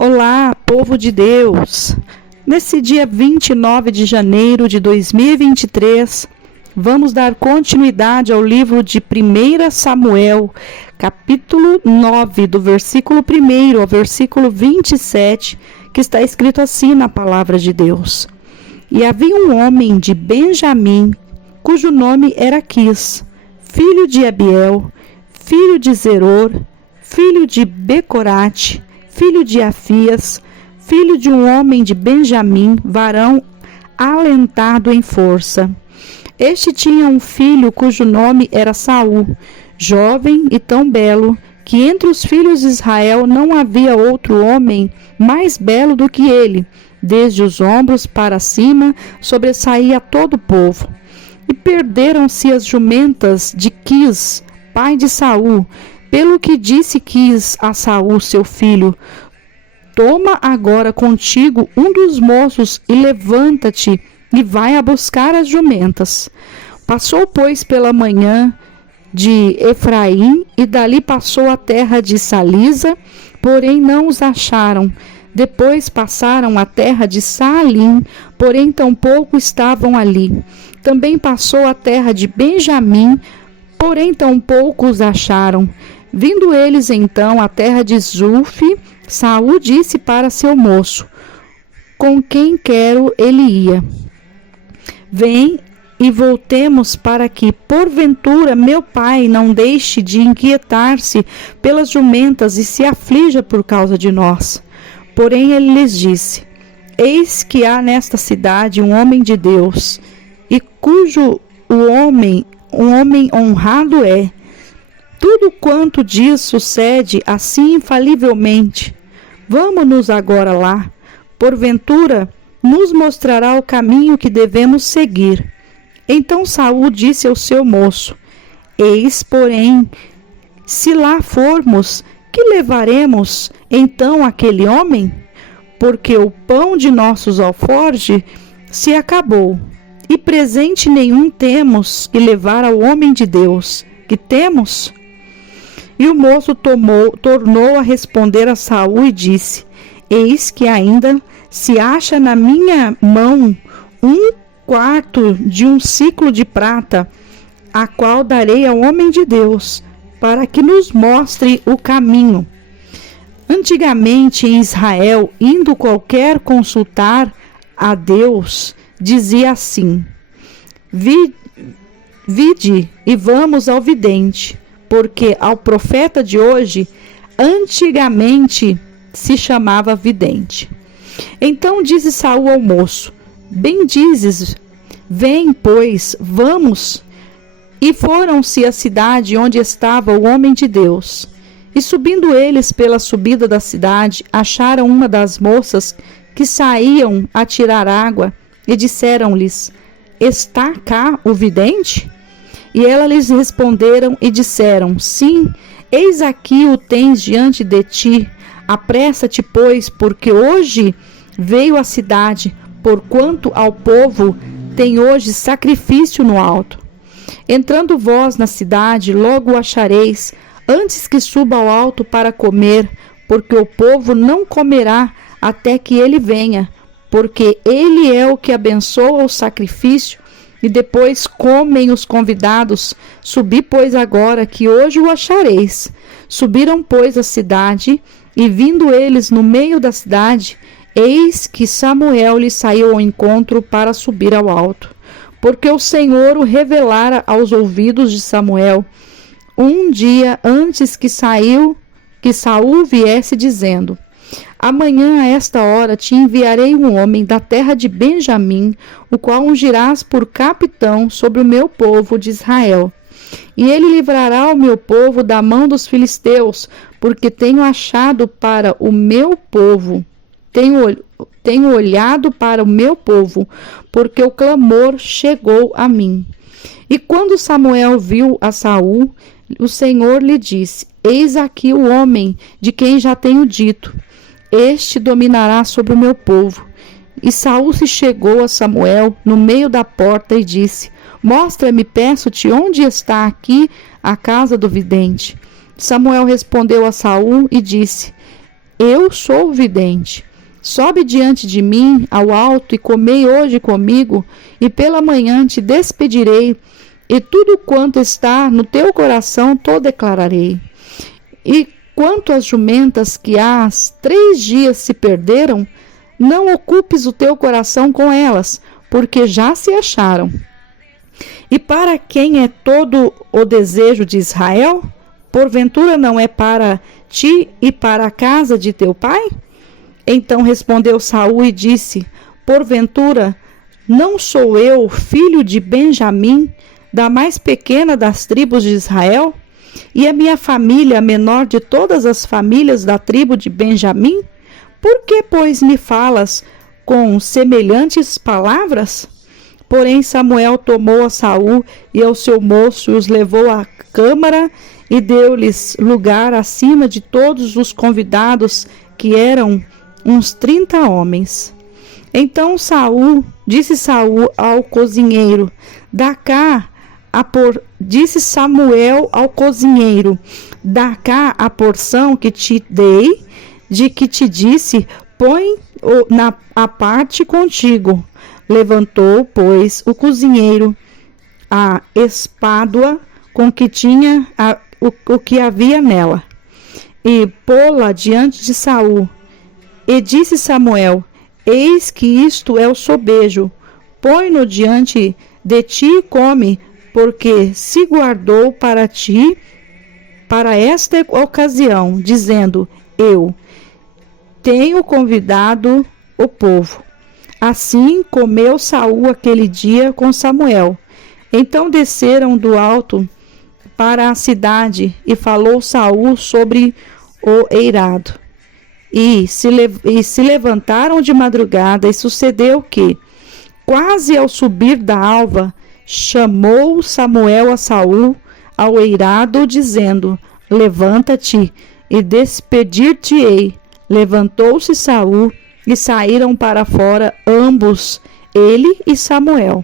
Olá, povo de Deus! Nesse dia 29 de janeiro de 2023, vamos dar continuidade ao livro de 1 Samuel, capítulo 9, do versículo 1 ao versículo 27, que está escrito assim na palavra de Deus. E havia um homem de Benjamim, cujo nome era Quis, filho de Abiel, filho de Zeror, filho de Becorate, filho de Afias, filho de um homem de Benjamim, varão alentado em força. Este tinha um filho cujo nome era Saul, jovem e tão belo, que entre os filhos de Israel não havia outro homem mais belo do que ele. Desde os ombros para cima sobressaía todo o povo. E perderam-se as jumentas de Quis, pai de Saul, pelo que disse Quis a Saul, seu filho: toma agora contigo um dos moços e levanta-te e vai a buscar as jumentas. Passou, pois, pela manhã de Efraim e dali passou a terra de Salisa, porém não os acharam. Depois passaram a terra de Saalim, porém tampouco estavam ali. Também passou a terra de Benjamim, porém tampouco os acharam. Vindo eles então à terra de Zufi, Saul disse para seu moço, com quem quero ele ia: vem e voltemos, para que, porventura, meu pai não deixe de inquietar-se pelas jumentas e se aflija por causa de nós. Porém ele lhes disse: eis que há nesta cidade um homem de Deus, e cujo um homem honrado é. Tudo quanto diz sucede assim infalivelmente. Vamos-nos agora lá. Porventura, nos mostrará o caminho que devemos seguir. Então Saul disse ao seu moço: eis, porém, se lá formos, que levaremos então aquele homem? Porque o pão de nossos alforjes se acabou, e presente nenhum temos que levar ao homem de Deus. Que temos? E o moço tornou a responder a Saul e disse: eis que ainda se acha na minha mão 1/4 de um siclo de prata, a qual darei ao homem de Deus, para que nos mostre o caminho. Antigamente em Israel, indo qualquer consultar a Deus, dizia assim: vide e vamos ao vidente. Porque ao profeta de hoje, antigamente se chamava vidente. Então disse Saul ao moço: bem dizes, vem, pois, vamos. E foram-se à cidade onde estava o homem de Deus. E subindo eles pela subida da cidade, acharam uma das moças que saíam a tirar água, e disseram-lhes: está cá o vidente? E elas lhes responderam e disseram: sim, eis aqui o tens diante de ti. Apressa-te, pois, porque hoje veio a cidade, porquanto ao povo tem hoje sacrifício no alto. Entrando vós na cidade, logo o achareis, antes que suba ao alto para comer, porque o povo não comerá até que ele venha, porque ele é o que abençoa o sacrifício, e depois comem os convidados. Subi, pois, agora, que hoje o achareis. Subiram, pois, à cidade, e vindo eles no meio da cidade, eis que Samuel lhe saiu ao encontro para subir ao alto. Porque o Senhor o revelara aos ouvidos de Samuel, um dia antes que Saul viesse, dizendo: amanhã a esta hora te enviarei um homem da terra de Benjamim, o qual ungirás por capitão sobre o meu povo de Israel. E ele livrará o meu povo da mão dos filisteus, porque tenho achado para o meu povo, tenho olhado para o meu povo, porque o clamor chegou a mim. E quando Samuel viu a Saul, o Senhor lhe disse: eis aqui o homem de quem já tenho dito, este dominará sobre o meu povo. E Saul se chegou a Samuel no meio da porta e disse: mostra-me, peço-te, onde está aqui a casa do vidente. Samuel respondeu a Saul e disse: eu sou o vidente. Sobe diante de mim ao alto e comei hoje comigo, e pela manhã te despedirei, e tudo quanto está no teu coração te declararei. E quanto às jumentas que há 3 dias se perderam, não ocupes o teu coração com elas, porque já se acharam. E para quem é todo o desejo de Israel? Porventura não é para ti e para a casa de teu pai? Então respondeu Saul e disse: porventura não sou eu filho de Benjamim, da mais pequena das tribos de Israel? E a minha família a menor de todas as famílias da tribo de Benjamim? Por que, pois, me falas com semelhantes palavras? Porém Samuel tomou a Saul e ao seu moço e os levou à câmara e deu-lhes lugar acima de todos os convidados, que eram uns 30 homens. Então disse Saul ao cozinheiro: disse Samuel ao cozinheiro: dá cá a porção que te dei, de que te disse, põe a parte contigo. Levantou, pois, o cozinheiro a espádua com que tinha o que havia nela, e pô-la diante de Saul. E disse Samuel: eis que isto é o sobejo, põe-no diante de ti e come, porque se guardou para ti, para esta ocasião, dizendo: eu tenho convidado o povo. Assim comeu Saul aquele dia com Samuel. Então desceram do alto para a cidade, e falou Saul sobre o eirado. E se levantaram de madrugada, e sucedeu que, quase ao subir da alva, chamou Samuel a Saul ao eirado, dizendo: levanta-te e despedir-te-ei. Levantou-se Saul e saíram para fora ambos, ele e Samuel.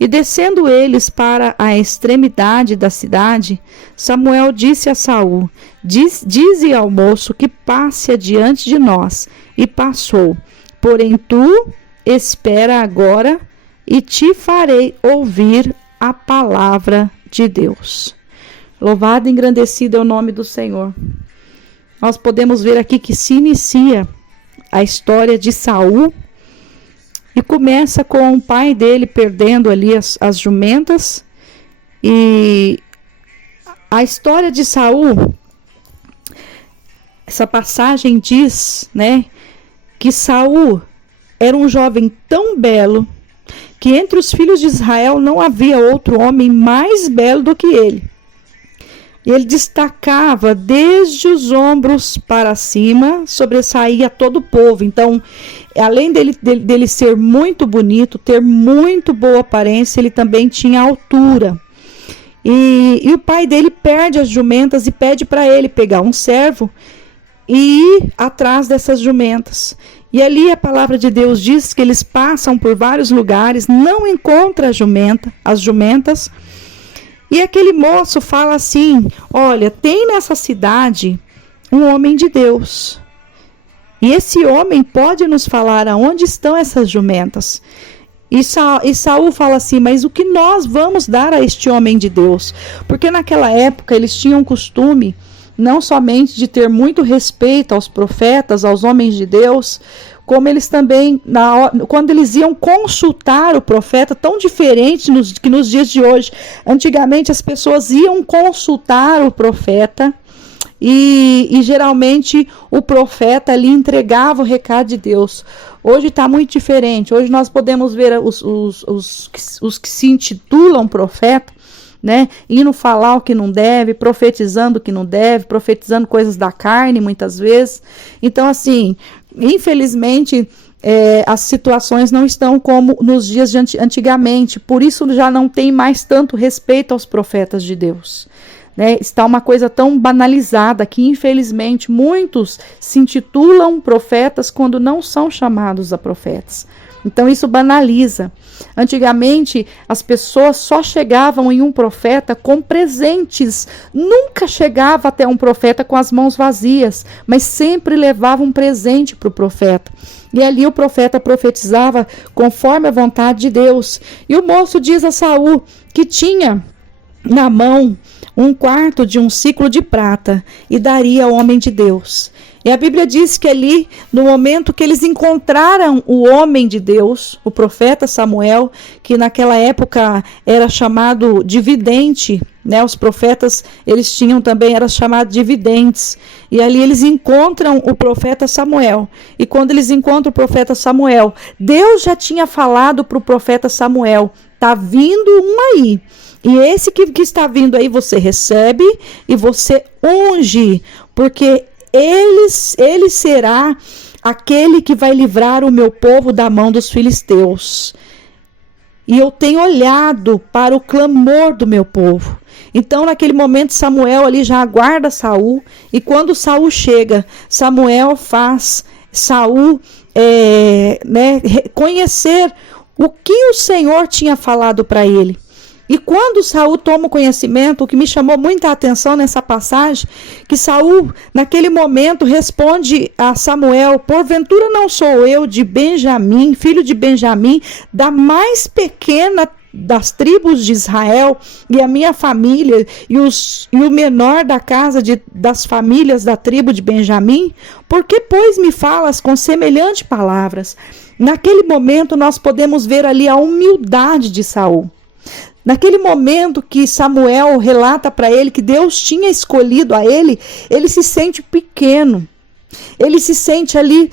E descendo eles para a extremidade da cidade, Samuel disse a Saul: dize ao moço que passe adiante de nós. E passou. Porém tu espera agora, e te farei ouvir a palavra de Deus. Louvado e engrandecido é o nome do Senhor. Nós podemos ver aqui que se inicia a história de Saul e começa com o pai dele perdendo ali as jumentas. E a história de Saul, essa passagem diz, que Saul era um jovem tão belo que entre os filhos de Israel não havia outro homem mais belo do que ele. Ele destacava desde os ombros para cima, sobressaía todo o povo. Então, além dele ser muito bonito, ter muito boa aparência, ele também tinha altura. E o pai dele perde as jumentas e pede para ele pegar um servo e ir atrás dessas jumentas. E ali a palavra de Deus diz que eles passam por vários lugares, não encontram as jumentas. E aquele moço fala assim: olha, tem nessa cidade um homem de Deus. E esse homem pode nos falar aonde estão essas jumentas. E Saul fala assim: mas o que nós vamos dar a este homem de Deus? Porque naquela época eles tinham costume não somente de ter muito respeito aos profetas, aos homens de Deus, como eles também, quando eles iam consultar o profeta, tão diferente que nos dias de hoje. Antigamente as pessoas iam consultar o profeta e geralmente o profeta ali entregava o recado de Deus. Hoje está muito diferente. Hoje nós podemos ver os que se intitulam profeta, indo falar o que não deve, profetizando o que não deve, profetizando coisas da carne muitas vezes. Então, assim, infelizmente, as situações não estão como nos dias de antigamente, por isso já não tem mais tanto respeito aos profetas de Deus. Está uma coisa tão banalizada que, infelizmente, muitos se intitulam profetas quando não são chamados a profetas. Então isso banaliza. Antigamente as pessoas só chegavam em um profeta com presentes, nunca chegava até um profeta com as mãos vazias, mas sempre levava um presente para o profeta. E ali o profeta profetizava conforme a vontade de Deus. E o moço diz a Saul que tinha na mão 1/4 de um ciclo de prata e daria ao homem de Deus. E a Bíblia diz que ali, no momento que eles encontraram o homem de Deus, o profeta Samuel, que naquela época era chamado de vidente, né? Os profetas, eles tinham também, era chamado de videntes. E ali eles encontram o profeta Samuel. E quando eles encontram o profeta Samuel, Deus já tinha falado para o profeta Samuel, tá vindo um aí. E esse que está vindo aí, você recebe e você unge, porque ele será aquele que vai livrar o meu povo da mão dos filisteus. E eu tenho olhado para o clamor do meu povo. Então, naquele momento, Samuel ali já aguarda Saul. E quando Saul chega, Samuel faz Saul conhecer o que o Senhor tinha falado para ele. E quando Saul toma o conhecimento, o que me chamou muita atenção nessa passagem, que Saul, naquele momento, responde a Samuel: porventura não sou eu de Benjamim, filho de Benjamim, da mais pequena das tribos de Israel, e a minha família, e o menor da casa das famílias da tribo de Benjamim? Por que, pois, me falas com semelhantes palavras? Naquele momento, nós podemos ver ali a humildade de Saul. Naquele momento que Samuel relata para ele que Deus tinha escolhido a ele, ele se sente pequeno. Ele se sente ali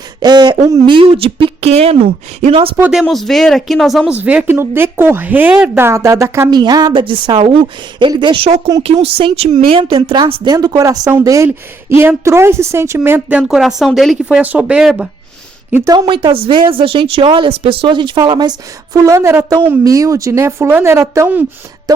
humilde, pequeno. E nós podemos ver aqui, nós vamos ver que no decorrer da caminhada de Saul, ele deixou com que um sentimento entrasse dentro do coração dele. E entrou esse sentimento dentro do coração dele, que foi a soberba. Então, muitas vezes, a gente olha as pessoas, a gente fala, mas fulano era tão humilde, né? Fulano era tão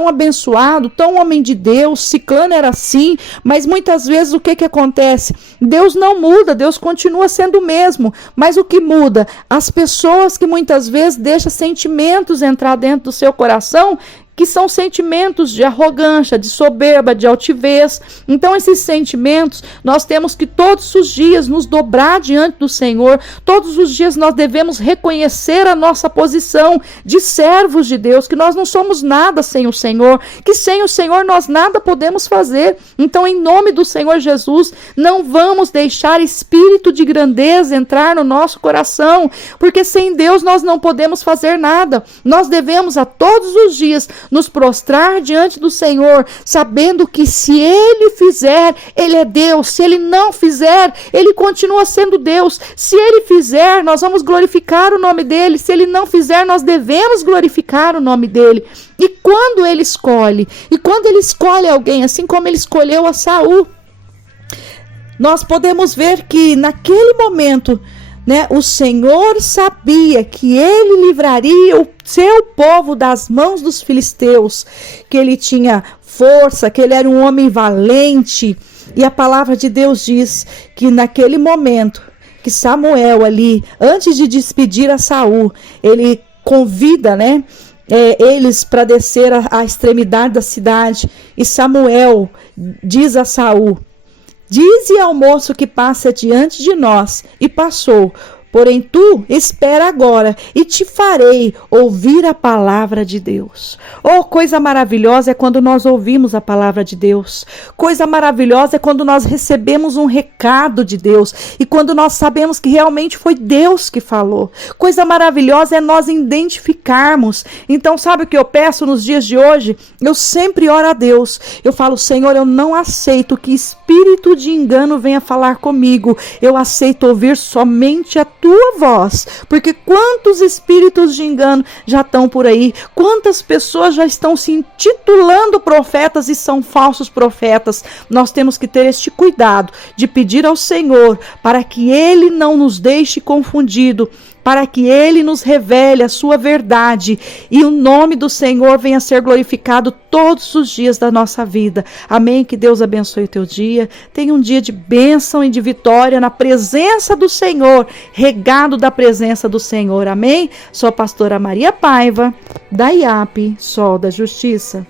abençoado, tão homem de Deus, ciclano era assim, mas muitas vezes o que acontece? Deus não muda, Deus continua sendo o mesmo, mas o que muda? As pessoas que muitas vezes deixam sentimentos entrar dentro do seu coração, que são sentimentos de arrogância, de soberba, de altivez. Então, esses sentimentos, nós temos que todos os dias nos dobrar diante do Senhor. Todos os dias nós devemos reconhecer a nossa posição de servos de Deus, que nós não somos nada sem o Senhor, que sem o Senhor nós nada podemos fazer. Então, em nome do Senhor Jesus, não vamos deixar espírito de grandeza entrar no nosso coração, porque sem Deus nós não podemos fazer nada. Nós devemos a todos os dias nos prostrar diante do Senhor, sabendo que se Ele fizer, Ele é Deus. Se Ele não fizer, Ele continua sendo Deus. Se Ele fizer, nós vamos glorificar o nome dEle. Se Ele não fizer, nós devemos glorificar o nome dEle. E quando Ele escolhe alguém, assim como Ele escolheu a Saul, nós podemos ver que naquele momento, o Senhor sabia que Ele livraria o seu povo das mãos dos filisteus, que Ele tinha força, que Ele era um homem valente. E a palavra de Deus diz que naquele momento que Samuel ali, antes de despedir a Saul, ele convida, eles para descer à extremidade da cidade. E Samuel diz a Saul: dize ao moço que passa diante de nós. E passou. Porém, tu espera agora e te farei ouvir a palavra de Deus. Oh, coisa maravilhosa é quando nós ouvimos a palavra de Deus. Coisa maravilhosa é quando nós recebemos um recado de Deus e quando nós sabemos que realmente foi Deus que falou. Coisa maravilhosa é nós identificarmos. Então, sabe o que eu peço nos dias de hoje? Eu sempre oro a Deus. Eu falo: Senhor, eu não aceito que espírito de engano venha falar comigo. Eu aceito ouvir somente a tua voz, porque quantos espíritos de engano já estão por aí, quantas pessoas já estão se intitulando profetas e são falsos profetas. Nós temos que ter este cuidado de pedir ao Senhor para que Ele não nos deixe confundido, para que Ele nos revele a sua verdade e o nome do Senhor venha a ser glorificado todos os dias da nossa vida. Amém? Que Deus abençoe o teu dia. Tenha um dia de bênção e de vitória na presença do Senhor, regado da presença do Senhor. Amém? Sou a pastora Maria Paiva, da IAP, Sol da Justiça.